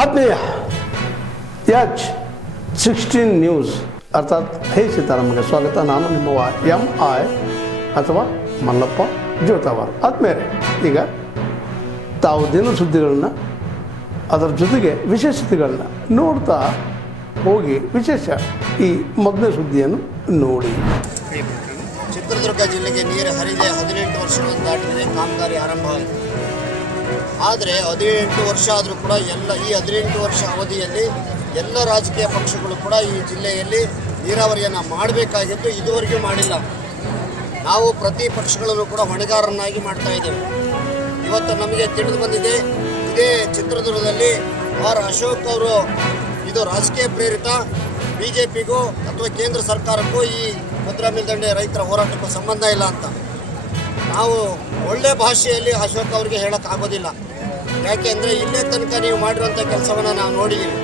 ಆತ್ಮೀಯ H16 news ಅರ್ಥಾತ್ ಹೇ ಸೀತಾರಾಮಗೆ ಸ್ವಾಗತ. ನಾನು ನಿಮ್ಮವ MI ಅಥವಾ ಮಲ್ಲಪ್ಪ ಜೋತಾವಾರ್. ಆದ್ಮೇಲೆ ಈಗ ತಾವು ದಿನ ಸುದ್ದಿಗಳನ್ನ ಅದರ ಜೊತೆಗೆ ವಿಶೇಷತೆಗಳನ್ನ ನೋಡ್ತಾ ಹೋಗಿ ವಿಶೇಷ ಈ ಮೊದಲನೇ ಸುದ್ದಿಯನ್ನು ನೋಡಿ. ಚಿತ್ರದುರ್ಗ ಜಿಲ್ಲೆಗೆ ನೀರು ಹರಿದೆ 18 ವರ್ಷಗಳನ್ನು ದಾಟಿದರೆ ಕಾಮಗಾರಿ ಆರಂಭವಾಗಿದೆ. ಆದರೆ 18 ವರ್ಷ ಆದರೂ ಕೂಡ ಈ 18 ವರ್ಷ ಅವಧಿಯಲ್ಲಿ ಎಲ್ಲ ರಾಜಕೀಯ ಪಕ್ಷಗಳು ಕೂಡ ಈ ಜಿಲ್ಲೆಯಲ್ಲಿ ನೀರಾವರಿಯನ್ನು ಮಾಡಬೇಕಾಗಿದ್ದು ಇದುವರೆಗೂ ಮಾಡಿಲ್ಲ. ನಾವು ಪ್ರತಿ ಪಕ್ಷಗಳನ್ನು ಕೂಡ ಹೊಣೆಗಾರರನ್ನಾಗಿ ಮಾಡ್ತಾ ಇದ್ದೇವೆ. ಇವತ್ತು ನಮಗೆ ತಿಳಿದು ಬಂದಿದೆ, ಇದೇ ಚಿತ್ರದುರ್ಗದಲ್ಲಿ ಆರ್ ಅಶೋಕ್ ಅವರು ಇದು ರಾಜಕೀಯ ಪ್ರೇರಿತ, BJPಗೂ ಅಥವಾ ಕೇಂದ್ರ ಸರ್ಕಾರಕ್ಕೂ ಈ ಭದ್ರಾ ಮೇಲ್ದಂಡೆ ರೈತರ ಹೋರಾಟಕ್ಕೂ ಸಂಬಂಧ ಇಲ್ಲ ಅಂತ ನಾವು ಒಳ್ಳೆ ಭಾಷೆಯಲ್ಲಿ ಅಶೋಕ್ ಅವರಿಗೆ ಹೇಳೋಕ್ಕಾಗೋದಿಲ್ಲ. ಯಾಕೆ ಅಂದರೆ ಇಲ್ಲೇ ತನಕ ನೀವು ಮಾಡಿರುವಂಥ ಕೆಲಸವನ್ನು ನಾವು ನೋಡಿದ್ದೀವಿ.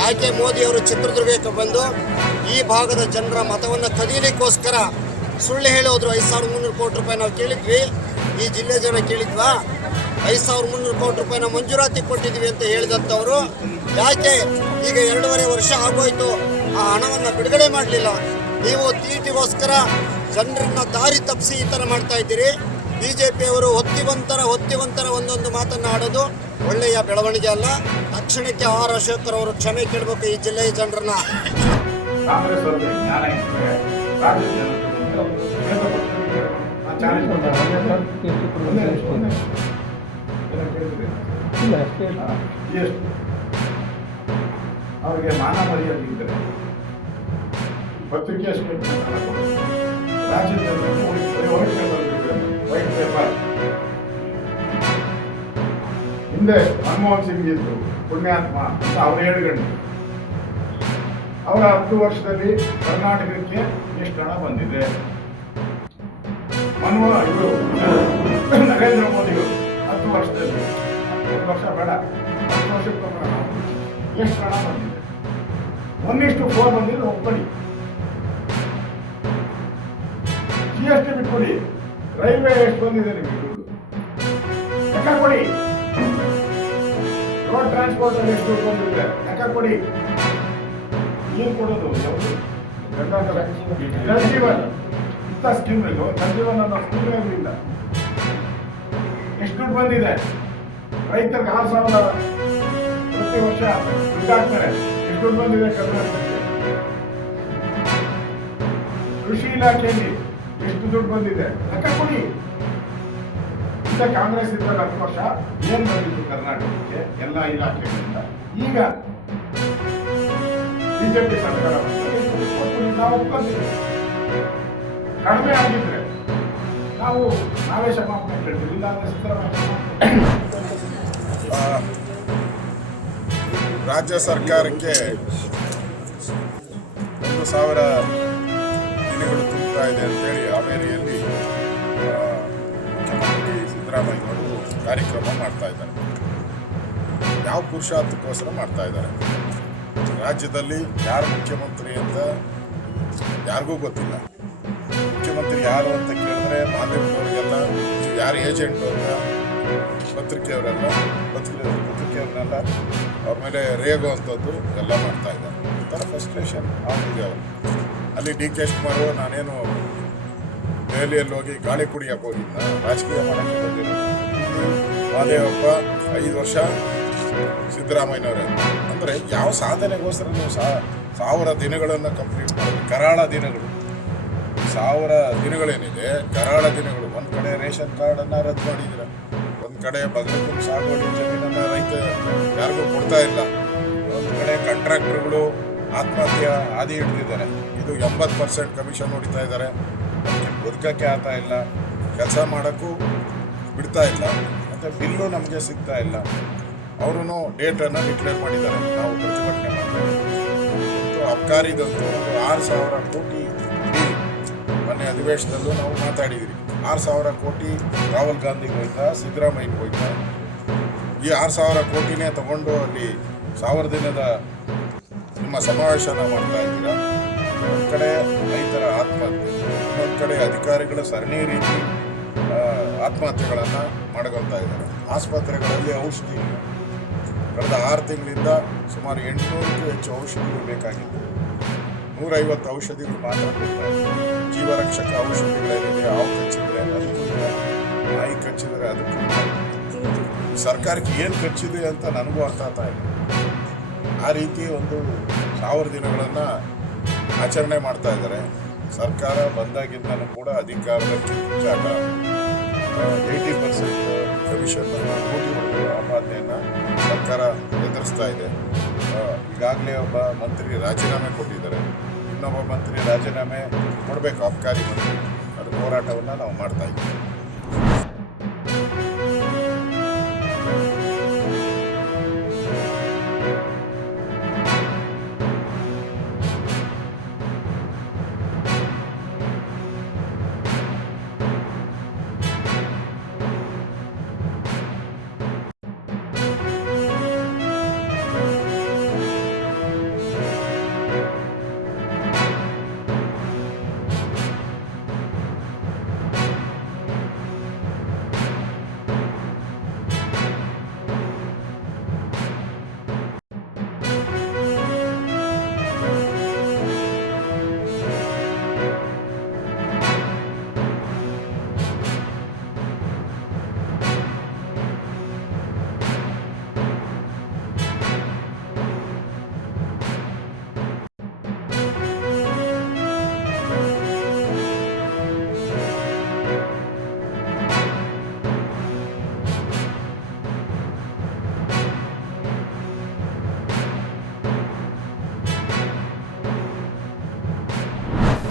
ಯಾಕೆ ಮೋದಿಯವರು ಚಿತ್ರದುರ್ಗಕ್ಕೆ ಬಂದು ಈ ಭಾಗದ ಜನರ ಮತವನ್ನು ಕದೀಲಿಕ್ಕೋಸ್ಕರ ಸುಳ್ಳು ಹೇಳಿ ಹೋದರು. 5300 ಕೋಟಿ ರೂಪಾಯಿ ನಾವು ಕೇಳಿದ್ವಿ, ಈ ಜಿಲ್ಲೆ ಜನ ಕೇಳಿದ್ವಾ? 5300 ಕೋಟಿ ರೂಪಾಯಿನ ಮಂಜೂರಾತಿ ಕೊಟ್ಟಿದ್ವಿ ಅಂತ ಹೇಳಿದಂಥವರು ಯಾಕೆ ಈಗ 2.5 ವರ್ಷ ಆಗೋಯ್ತು ಆ ಹಣವನ್ನು ಬಿಡುಗಡೆ ಮಾಡಲಿಲ್ಲ? ನೀವು ತೀಟಿಗೋಸ್ಕರ ಜನರನ್ನ ದಾರಿ ತಪ್ಪಿಸಿ ಈ ಥರ ಮಾಡ್ತಾ ಇದ್ದೀರಿ. BJPಯವರು ಹೊತ್ತಿವಂತರ ಒಂದೊಂದು ಮಾತನ್ನು ಆಡೋದು ಒಳ್ಳೆಯ ಬೆಳವಣಿಗೆ ಅಲ್ಲ. ತಕ್ಷಣಕ್ಕೆ ಆರ್ ಅಶೋಕರ್ ಅವರು ಕ್ಷಮೆ ಕೇಳಬೇಕು ಈ ಜಿಲ್ಲೆಯ ಜನರನ್ನ. ಅವರಿಗೆ ಮಾನ ಮರ್ಯಾದೆ ಇದ್ದರೆ ಪತ್ರಿಕೆ ರಾಜ್ಯದಲ್ಲಿ ವೈಟ್ ಪೇಪರ್ ಹಿಂದೆ ಮನಮೋಹನ್ ಸಿಂಗ್ ಇದ್ರು, ಪುಣ್ಯಾತ್ಮ ಅಂತ ಅವರು ಹೇಳಿದ್ರು. ಅವರ 10 ವರ್ಷದಲ್ಲಿ ಕರ್ನಾಟಕಕ್ಕೆ ಎಷ್ಟು ಹಣ ಬಂದಿದೆ? ನರೇಂದ್ರ ಮೋದಿಗಳು 10 ವರ್ಷದಲ್ಲಿ 1 ವರ್ಷ ಬೇಡ 10 ವರ್ಷಕ್ಕೆ ಎಷ್ಟು ಹಣ ಬಂದಿದೆ? 1:4 ಬಂದಿದ್ರೆ ಒಪ್ಪಡಿ. GST ಬಿಟ್ಕೊಡಿ. ರೈಲ್ವೆ ಎಷ್ಟು ಬಂದಿದೆ ನಿಮಗೆ ದುಡ್ಡು ಲೆಕ್ಕ ಕೊಡಿ. ರೋಡ್ ಟ್ರಾನ್ಸ್ಪೋರ್ಟ್ ಅಲ್ಲಿ ಎಷ್ಟು ದುಡ್ಡು ಬಂದಿದೆ ಲೆಕ್ಕ ಕೊಡಿ. ಏನ್ ಕೊಡೋದು? ಜಲಜೀವನ್ ಇಂಥ ಸ್ಕೀಮ್ ಇದು. ಜಲಜೀವನ್ ಅನ್ನೋ ಸ್ಕೀಮ್ ಇಲ್ಲ. ಎಷ್ಟು ದುಡ್ಡು ಬಂದಿದೆ? ರೈತರಿಗೆ 6,000 ಪ್ರತಿ ವರ್ಷ ದುಡ್ಡಾಗ್ತಾರೆ. ಎಷ್ಟು ದುಡ್ಡು ಬಂದಿದೆ ಕರ್ನಾಟಕಕ್ಕೆ? ಕೃಷಿ ಇಲಾಖೆಯಲ್ಲಿ ಎಷ್ಟು ದುಡ್ಡು ಬಂದಿದೆ ಲೆಕ್ಕ ಕೊಡಿ. ಇಂಥ ಕಾಂಗ್ರೆಸ್ ಇದ್ದಾಗ 10 ವರ್ಷ ಏನ್ ಬಂದಿತ್ತು ಕರ್ನಾಟಕಕ್ಕೆ ಎಲ್ಲ ಇಲಾಖೆಗಳಿಂದ? ಈಗ BJP ಸರ್ಕಾರ ನಾವು ಒಪ್ಕೊಂಡಿದ್ದೀವಿ. ಕಡಿಮೆ ಆಗಿದ್ರೆ ನಾವೇ ಕ್ಷಮಾಪಣೆ ಕೇಳ್ತೀವಿ. ಇಲ್ಲ ಅಂದ್ರೆ ಸಿದ್ದರಾಮಯ್ಯ ರಾಜ್ಯ ಸರ್ಕಾರಕ್ಕೆ 1,000 ದಿನಗಳು ತುಂಬುತ್ತಾ ಇದೆ ಅಂತೇಳಿ ಹಾವೇರಿಯಲ್ಲಿ ಮುಖ್ಯಮಂತ್ರಿ ಸಿದ್ದರಾಮಯ್ಯನವರು ಕಾರ್ಯಕ್ರಮ ಮಾಡ್ತಾ ಇದ್ದಾರೆ. ಯಾವ ಪುರುಷಾರ್ಥಕ್ಕೋಸ್ಕರ ಮಾಡ್ತಾ ಇದ್ದಾರೆ? ರಾಜ್ಯದಲ್ಲಿ ಯಾರು ಮುಖ್ಯಮಂತ್ರಿ ಅಂತ ಯಾರಿಗೂ ಗೊತ್ತಿಲ್ಲ. ಮುಖ್ಯಮಂತ್ರಿ ಯಾರು ಅಂತ ಕೇಳಿದ್ರೆ ಮಾಧ್ಯಮದವರಿಗೆಲ್ಲ ಯಾರು ಏಜೆಂಟು ಅಂತ ಪತ್ರಿಕೆಯವರೆಲ್ಲ ಅವ್ರ ಮೇಲೆ ರೇಗುವಂಥದ್ದು ಎಲ್ಲ ಮಾಡ್ತಾ ಇದ್ದಾರೆ. ಒಂಥರ ಫ್ರಸ್ಟ್ರೇಷನ್ ಆಗಿದೆ ಅವರು. ಅಲ್ಲಿ DK ಶಿವಕುಮಾರ್ ನಾನೇನು ದೆಹಲಿಯಲ್ಲಿ ಹೋಗಿ ಗಾಳಿ ಕುಡಿಯಕ್ಕೆ ಹೋಗಿದ್ದ, ರಾಜಕೀಯ ಮಾಡೋಕ್ಕೆ ಬಂದಿರೋ ಮಾದೇವಪ್ಪ 5 ವರ್ಷ ಸಿದ್ದರಾಮಯ್ಯನವರೇ. ಅಂದರೆ ಯಾವ ಸಾಧನೆಗೋಸ್ಕರ ನೀವು 1000 ದಿನಗಳನ್ನು ಕಂಪ್ಲೀಟ್ ಮಾಡೋದು? ಕರಾಳ ದಿನಗಳು 1000 ದಿನಗಳೇನಿದೆ, ಕರಾಳ ದಿನಗಳು. ಒಂದು ಕಡೆ ರೇಷನ್ ಕಾರ್ಡನ್ನು ರದ್ದು ಮಾಡಿದ್ದೀರ, ಒಂದು ಕಡೆ ಬಗಲಕುಂಟೆ ಸಾಗುವಳಿ ಜಮೀನನ್ನು ರೈತ ಯಾರಿಗೂ ಕೊಡ್ತಾ ಇಲ್ಲ, ಒಂದು ಕಡೆ ಕಾಂಟ್ರಾಕ್ಟರ್ಗಳು ಆತ್ಮಹತ್ಯೆ ಹಾದಿ ಹಿಡಿದಿದ್ದಾರೆ. ಇದು 80% ಕಮಿಷನ್ ಹೊಡಿತಾ ಇದ್ದಾರೆ. ಬದುಕಕ್ಕೆ ಆಗ್ತಾ ಇಲ್ಲ, ಕೆಲಸ ಮಾಡೋಕ್ಕೂ ಬಿಡ್ತಾ ಇಲ್ಲ, ಮತ್ತು ಬಿಲ್ಲು ನಮಗೆ ಸಿಗ್ತಾ ಇಲ್ಲ. ಅವರು ಡೇಟನ್ನು ಡಿಕ್ಲೇರ್ ಮಾಡಿದ್ದಾರೆ, ನಾವು ಪ್ರತಿಭಟನೆ ಮಾಡ್ತೀವಿ. ಮತ್ತು ಅಬ್ಕಾರಿದಂತೂ ಒಂದು 6,000 ಕೋಟಿ ಡೀಲ್ ಮೊನ್ನೆ ಅಧಿವೇಶನದಲ್ಲೂ ನಾವು ಮಾತಾಡಿದ್ದೀವಿ. 6,000 ಕೋಟಿ ರಾಹುಲ್ ಗಾಂಧಿಗೆ ಹೋಯ್ತಾ, ಸಿದ್ದರಾಮಯ್ಯಗೆ ಹೋಯ್ತಾ? ಈ 6,000 ಕೋಟಿನೇ ತಗೊಂಡು ಅಲ್ಲಿ 1000 ದಿನದ ನಿಮ್ಮ ಸಮಾವೇಶನ ಮಾಡ್ತಾ ಇದ್ದೀರಾ. ಒಂದು ಕಡೆ ರೈತರ ಆತ್ಮಹತ್ಯೆ, ಇನ್ನೊಂದು ಕಡೆ ಅಧಿಕಾರಿಗಳ ಸರಣಿ ರೀತಿ ಆತ್ಮಹತ್ಯೆಗಳನ್ನು ಮಾಡ್ಕೊತಾ ಇದ್ದಾರೆ. ಆಸ್ಪತ್ರೆಗಳಲ್ಲಿ ಔಷಧಿ ಇಲ್ಲ, ಕಳೆದ 6 ತಿಂಗಳಿಂದ ಸುಮಾರು 800ಕ್ಕೂ ಹೆಚ್ಚು ಔಷಧಿಗಳು ಬೇಕಾಗಿತ್ತು. 150 ಔಷಧಿಗಳು ಮಾತ್ರ ಕೊಡ್ತಾ ಇದ್ದಾರೆ. ಜೀವರಕ್ಷಕ ಔಷಧಿಗಳೇನಿದೆ, ಹಾವು ಕಚ್ಚಿದ್ರೆ ಅದಕ್ಕೂ ಇಲ್ಲ, ನಾಯಿ ಕಚ್ಚಿದ್ರೆ ಅದಕ್ಕೂ ಇಲ್ಲ. ಸರ್ಕಾರಕ್ಕೆ ಏನು ಕಚ್ಚಿದೆ ಅಂತ ನನಗೂ ಅರ್ಥ ಆಗ್ತಾ ಇಲ್ಲ. ಆ ರೀತಿ ಒಂದು 1000 ದಿನಗಳನ್ನು ಆಚರಣೆ ಮಾಡ್ತಾ ಇದ್ದಾರೆ. ಸರ್ಕಾರ ಬಂದಾಗಿಂದನೂ ಕೂಡ ಅಧಿಕಾರದ ಕಿಚ್ಚಾಟ, 80% ಕಮಿಷನನ್ನು ಕೋಟಿ ಆಪಾದನೆಯನ್ನು ಸರ್ಕಾರ ಎದುರಿಸ್ತಾ ಇದೆ. ಈಗಾಗಲೇ ಒಬ್ಬ ಮಂತ್ರಿ ರಾಜೀನಾಮೆ ಕೊಟ್ಟಿದ್ದಾರೆ. ಇನ್ನೊಬ್ಬ ಮಂತ್ರಿ ರಾಜೀನಾಮೆ ಕೊಡಬೇಕು, ಅಬಕಾರಿ ಮಂತ್ರಿ. ಅದು ಹೋರಾಟವನ್ನು ನಾವು ಮಾಡ್ತಾ ಇದ್ದೀವಿ.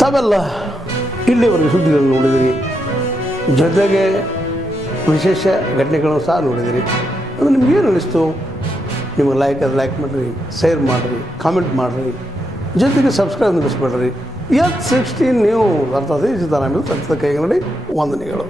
ತಾವೆಲ್ಲ ಇಲ್ಲಿವರೆಗೆ ಸುದ್ದಿಗಳನ್ನು ನೋಡಿದಿರಿ, ಜೊತೆಗೆ ವಿಶೇಷ ಘಟನೆಗಳನ್ನು ಸಹ ನೋಡಿದಿರಿ. ಅದು ನಿಮ್ಗೇನು ಅನ್ನಿಸ್ತು? ನಿಮಗೆ ಲೈಕ್ ಮಾಡಿರಿ, ಶೇರ್ ಮಾಡಿರಿ, ಕಾಮೆಂಟ್ ಮಾಡಿರಿ, ಜೊತೆಗೆ ಸಬ್ಸ್ಕ್ರೈಬ್ ನಡೆಸ್ಬೇಡ್ರಿ. H16 ನ್ಯೂಸ್ ಅರ್ಥಾತ್ ಸಿದ್ದರಾಮಯ್ಯ ಸತ್ಯದ ಕೈಗನ್ನಡಿ ವಂದನೆಗಳು.